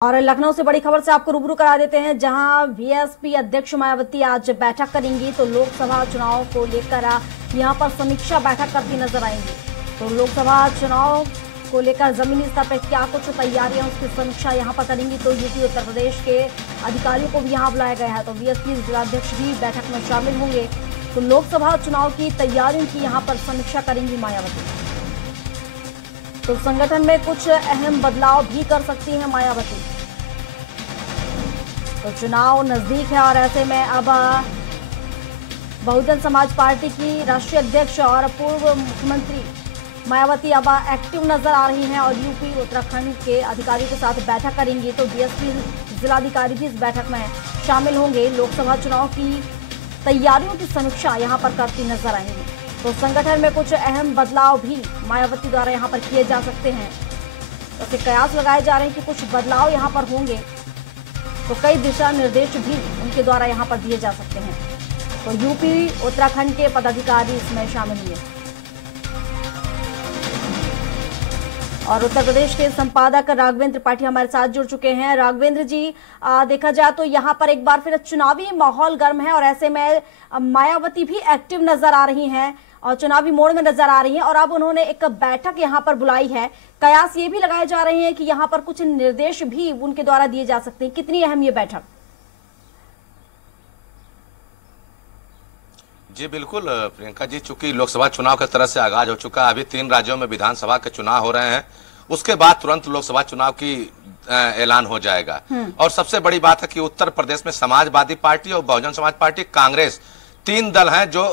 और लखनऊ से बड़ी खबर से आपको रूबरू करा देते हैं, जहां बीएसपी अध्यक्ष मायावती आज बैठक करेंगी। तो लोकसभा चुनाव को लेकर यहां पर समीक्षा बैठक करती नजर आएंगी। तो लोकसभा चुनाव को लेकर जमीनी स्तर पर क्या कुछ तैयारियां, उसकी समीक्षा यहां पर करेंगी। तो यूपी उत्तर प्रदेश के अधिकारियों को भी यहां बुलाया गया है। तो बीएसपी जिलाध्यक्ष भी बैठक में शामिल होंगे। तो लोकसभा चुनाव की तैयारियों की यहां पर समीक्षा करेंगी मायावती। तो संगठन में कुछ अहम बदलाव भी कर सकती हैं मायावती। तो चुनाव नजदीक है और ऐसे में अब बहुजन समाज पार्टी की राष्ट्रीय अध्यक्ष और पूर्व मुख्यमंत्री मायावती अब एक्टिव नजर आ रही हैं और यूपी उत्तराखंड के अधिकारियों के साथ बैठक करेंगी। तो बीएसपी जिलाधिकारी भी इस बैठक में शामिल होंगे। लोकसभा चुनाव की तैयारियों की समीक्षा यहां पर करती नजर आएंगी। तो संगठन में कुछ अहम बदलाव भी मायावती द्वारा यहां पर किए जा सकते हैं। तो कयास लगाए जा रहे हैं कि कुछ बदलाव यहां पर होंगे। तो कई दिशा निर्देश भी उनके द्वारा यहां पर दिए जा सकते हैं। तो यूपी उत्तराखंड के पदाधिकारी इसमें शामिल हुए और उत्तर प्रदेश के संपादक राघवेंद्र त्रिपाठी हमारे साथ जुड़ चुके हैं। राघवेंद्र जी, देखा जाए तो यहाँ पर एक बार फिर चुनावी माहौल गर्म है और ऐसे में मायावती भी एक्टिव नजर आ रही हैं और चुनावी मोड़ में नजर आ रही हैं और अब उन्होंने एक बैठक यहाँ पर बुलाई है। कयास ये भी लगाए जा रहे हैं कि यहाँ पर कुछ निर्देश भी उनके द्वारा दिए जा सकते हैं। कितनी अहम ये बैठक? जी बिल्कुल प्रियंका जी, चूंकि लोकसभा चुनाव के तरह से आगाज हो चुका है, अभी 3 राज्यों में विधानसभा के चुनाव हो रहे हैं, उसके बाद तुरंत लोकसभा चुनाव की ऐलान हो जाएगा। और सबसे बड़ी बात है कि उत्तर प्रदेश में समाजवादी पार्टी और बहुजन समाज पार्टी, कांग्रेस, 3 दल हैं जो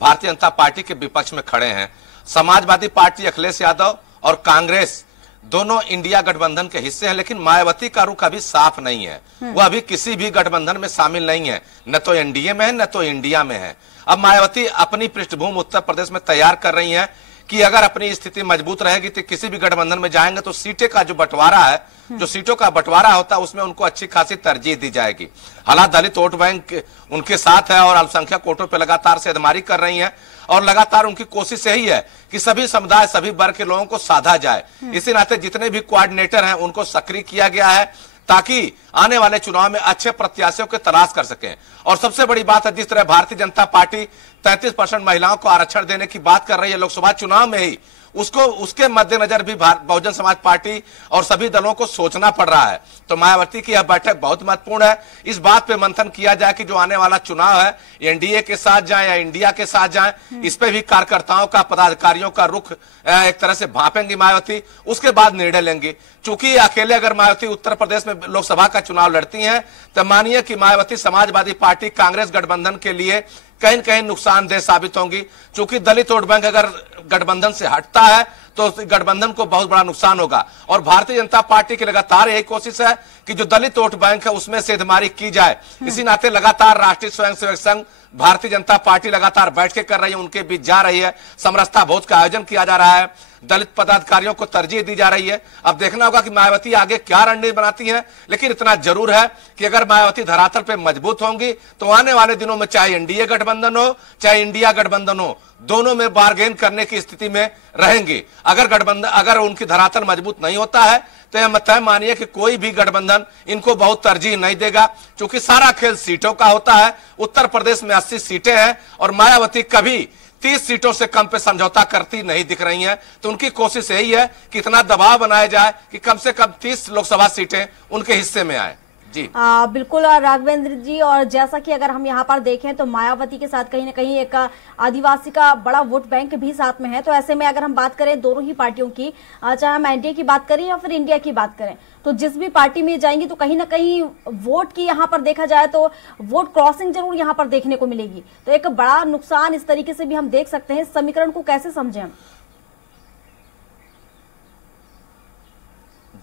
भारतीय जनता पार्टी के विपक्ष में खड़े हैं। समाजवादी पार्टी अखिलेश यादव और कांग्रेस दोनों इंडिया गठबंधन के हिस्से हैं, लेकिन मायावती का रुख अभी साफ नहीं है। वो अभी किसी भी गठबंधन में शामिल नहीं है, न तो एनडीए में है न तो इंडिया में है। अब मायावती अपनी पृष्ठभूमि उत्तर प्रदेश में तैयार कर रही हैं कि अगर अपनी स्थिति मजबूत रहेगी तो किसी भी गठबंधन में जाएंगे तो सीटें का जो बंटवारा है, जो सीटों का बंटवारा होता है, उसमें उनको अच्छी खासी तरजीह दी जाएगी। हालांकि दलित वोट बैंक उनके साथ है और अल्पसंख्यक वोटों पर लगातार सेधमारी कर रही है और लगातार उनकी कोशिश यही है कि सभी समुदाय, सभी वर्ग के लोगों को साधा जाए। इसी नाते जितने भी कोऑर्डिनेटर हैं उनको सक्रिय किया गया है ताकि आने वाले चुनाव में अच्छे प्रत्याशियों की तलाश कर सकें। और सबसे बड़ी बात है, जिस तरह भारतीय जनता पार्टी 33% महिलाओं को आरक्षण देने की बात कर रही है लोकसभा चुनाव में ही, उसके मद्देनजर भी बहुजन समाज पार्टी और सभी दलों को सोचना पड़ रहा है। तो मायावती की यह बैठक बहुत महत्वपूर्ण है। इस बात पे मंथन किया जाए कि जो आने वाला चुनाव है, एनडीए के साथ जाए या इंडिया के साथ जाए, इस पे भी कार्यकर्ताओं का, पदाधिकारियों का रुख एक तरह से भांपेंगी मायावती, उसके बाद निर्णय लेंगी। चूंकि अकेले अगर मायावती उत्तर प्रदेश में लोकसभा का चुनाव लड़ती हैं तो मानिए कि मायावती समाजवादी पार्टी कांग्रेस गठबंधन के लिए कहीं न कहीं नुकसानदेह साबित होंगी। चूंकि दलित वोट बैंक अगर गठबंधन से हटता है तो गठबंधन को बहुत बड़ा नुकसान होगा और भारतीय जनता पार्टी की लगातार यही कोशिश है कि जो दलित वोट बैंक है उसमें सेधमारी की जाए। इसी नाते लगातार राष्ट्रीय स्वयंसेवक संघ, भारतीय जनता पार्टी लगातार बैठकें कर रही है, उनके बीच जा रही है, समरसता भोज का आयोजन किया जा रहा है, दलित पदाधिकारियों को तरजीह दी जा रही है। अब देखना होगा कि मायावती आगे क्या रणनीति बनाती है, लेकिन इतना जरूर है कि अगर मायावती धरातल पे मजबूत होंगी तो आने वाले दिनों में चाहे एनडीए गठबंधन हो चाहे इंडिया गठबंधन हो, दोनों में बार्गेन करने की स्थिति में रहेंगी। अगर उनकी धरातल मजबूत नहीं होता है तो यह तय मानिए कि कोई भी गठबंधन इनको बहुत तरजीह नहीं देगा, क्योंकि सारा खेल सीटों का होता है। उत्तर प्रदेश में 80 सीटें हैं और मायावती कभी 30 सीटों से कम पे समझौता करती नहीं दिख रही हैं। तो उनकी कोशिश यही है कि इतना दबाव बनाया जाए कि कम से कम 30 लोकसभा सीटें उनके हिस्से में आए। जी बिल्कुल राघवेंद्र जी, और जैसा कि अगर हम यहाँ पर देखें तो मायावती के साथ कहीं ना कहीं एक आदिवासी का बड़ा वोट बैंक भी साथ में है। तो ऐसे में अगर हम बात करें दोनों ही पार्टियों की, चाहे हम एनडीए की बात करें या फिर इंडिया की बात करें, तो जिस भी पार्टी में जाएंगी तो कहीं ना कहीं वोट की यहाँ पर देखा जाए तो वोट क्रॉसिंग जरूर यहाँ पर देखने को मिलेगी। तो एक बड़ा नुकसान इस तरीके से भी हम देख सकते हैं। इस समीकरण को कैसे समझें हम?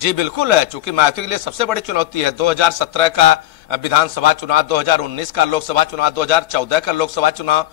जी बिल्कुल है, चूंकि मायावती के लिए सबसे बड़ी चुनौती है 2017 का विधानसभा चुनाव, 2019 का लोकसभा चुनाव, 2014 का लोकसभा चुनाव,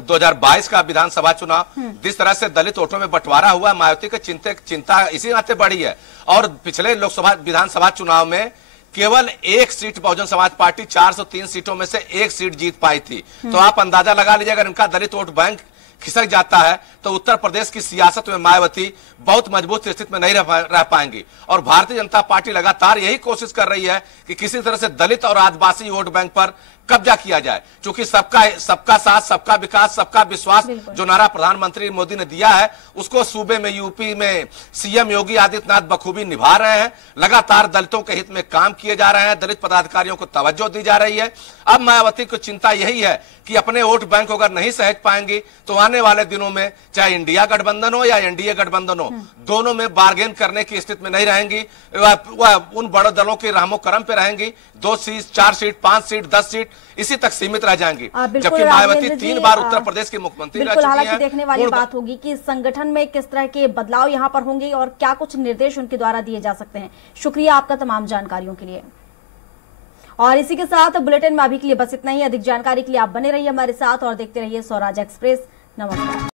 2022 का विधानसभा चुनाव, जिस तरह से दलित वोटों में बंटवारा हुआ, मायावती की चिंता इसी नाते बढ़ी है। और पिछले लोकसभा विधानसभा चुनाव में केवल 1 सीट बहुजन समाज पार्टी 403 सीटों में से 1 सीट जीत पाई थी। तो आप अंदाजा लगा लीजिए, अगर इनका दलित वोट बैंक खिसक जाता है तो उत्तर प्रदेश की सियासत में मायावती बहुत मजबूत स्थिति में नहीं रह पाएंगी। और भारतीय जनता पार्टी लगातार यही कोशिश कर रही है कि किसी तरह से दलित और आदिवासी वोट बैंक पर कब्जा किया जाए, क्योंकि सबका साथ, सबका विकास, सबका विश्वास जो नारा प्रधानमंत्री मोदी ने दिया है, उसको सूबे में, यूपी में सीएम योगी आदित्यनाथ बखूबी निभा रहे हैं। लगातार दलितों के हित में काम किए जा रहे हैं, दलित पदाधिकारियों को तवज्जो दी जा रही है। अब मायावती को चिंता यही है कि अपने वोट बैंक अगर नहीं सहेज पाएंगी तो आने वाले दिनों में चाहे इंडिया गठबंधन हो या एनडीए गठबंधन हो, दोनों में बार्गेन करने की स्थिति में नहीं रहेंगी। वह उन बड़े दलों के रहमो करम पे रहेंगी। 2 सीट, 4 सीट, 5 सीट, 10 सीट इसी तक सीमित रह जाएंगी। जबकि मायावती 3 बार उत्तर प्रदेश की मुख्यमंत्री रह चुकी हैं। हालांकि देखने वाली बात होगी कि संगठन में किस तरह के बदलाव यहां पर होंगे और क्या कुछ निर्देश उनके द्वारा दिए जा सकते हैं। शुक्रिया आपका तमाम जानकारियों के लिए। और इसी के साथ बुलेटिन में अभी के लिए बस इतना ही। अधिक जानकारी के लिए आप बने रहिए हमारे साथ और देखते रहिए स्वराज एक्सप्रेस। नमस्कार।